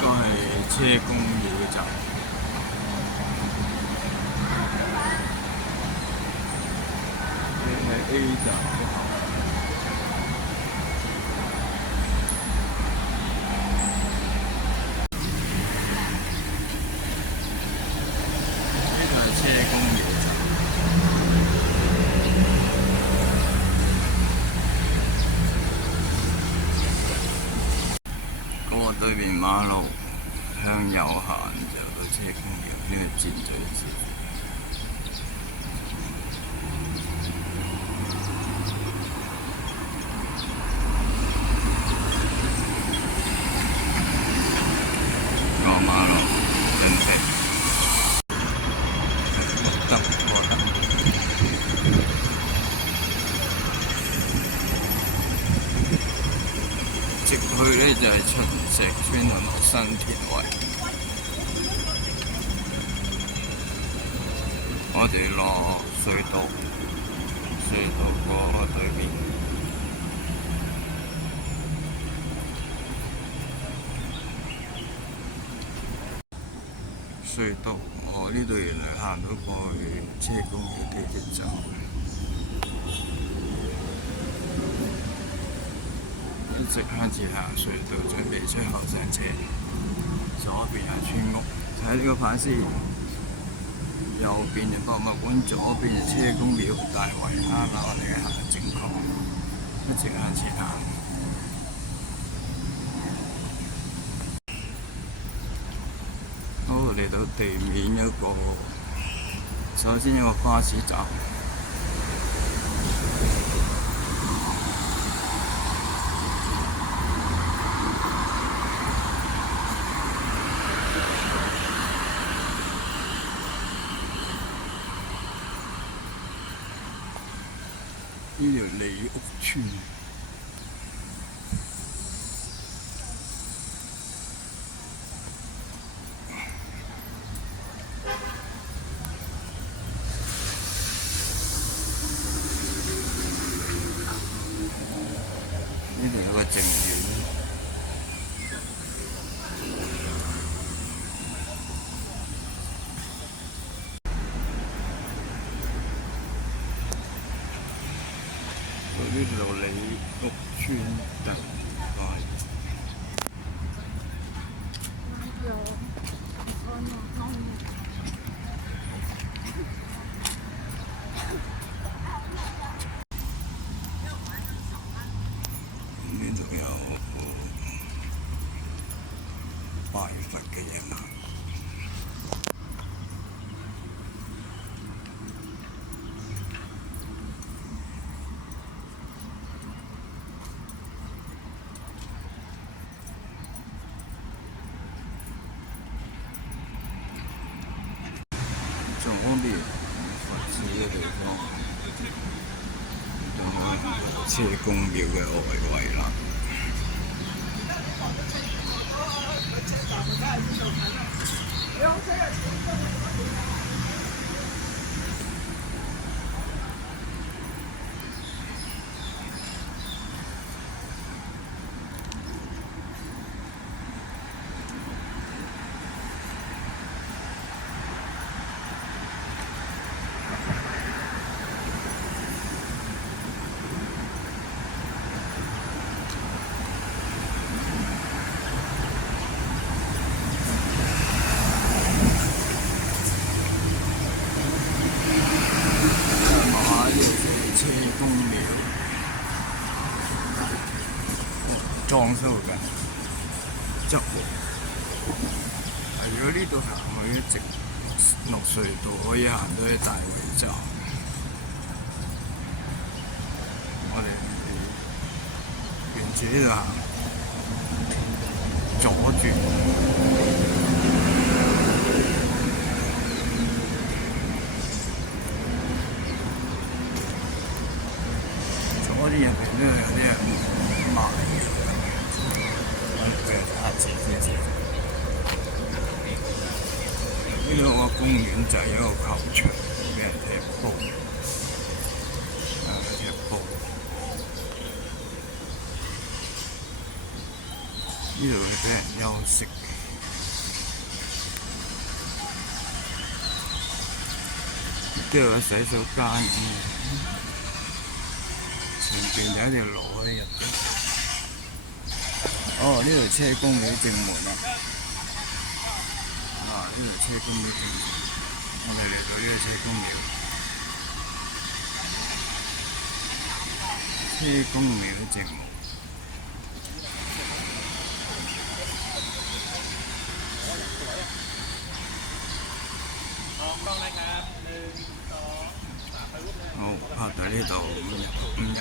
個係車公廟站，你係 A 站嘅頭。呢個係車公廟站。嗰個對面馬路向右行就到車公廟，呢個尖嘴寺。過馬路準備綠燈過燈，直去呢就係秦石村同埋新田圍。我哋落隧道，隧道過對面。隧道，呢度原來行到過去車公廟地鐵站。一直向前行隧道，準備出後上車。左邊係村屋，睇呢個牌先。右邊係博物館，左邊係車公廟大圍。啱啱我哋行正確，一直向前行。好，嚟到地面一個，首先一個巴士站。呢條李屋村，呢度有個靜園。呢度李屋村特快。呢度有拜佛嘅人啊！仲方便佛寺嘅地方，仲有車公廟嘅外圍啦。裝修緊，執喎。如果呢度行去一直落隧道，可以行到去大圍站。我哋沿住呢度行，左轉。左啲人呢度有啲人賣嘅。呢度個公園就係一個球場，俾人踢波，踢波。呢度係俾人休息。都有個洗手間咁嘅，前邊有一條路可以入嘅。哦，呢度車公廟正門啊！啊，呢度車公廟正門，我哋嚟到呢個車公廟。車公廟正門。好，拍到呢度唔入去。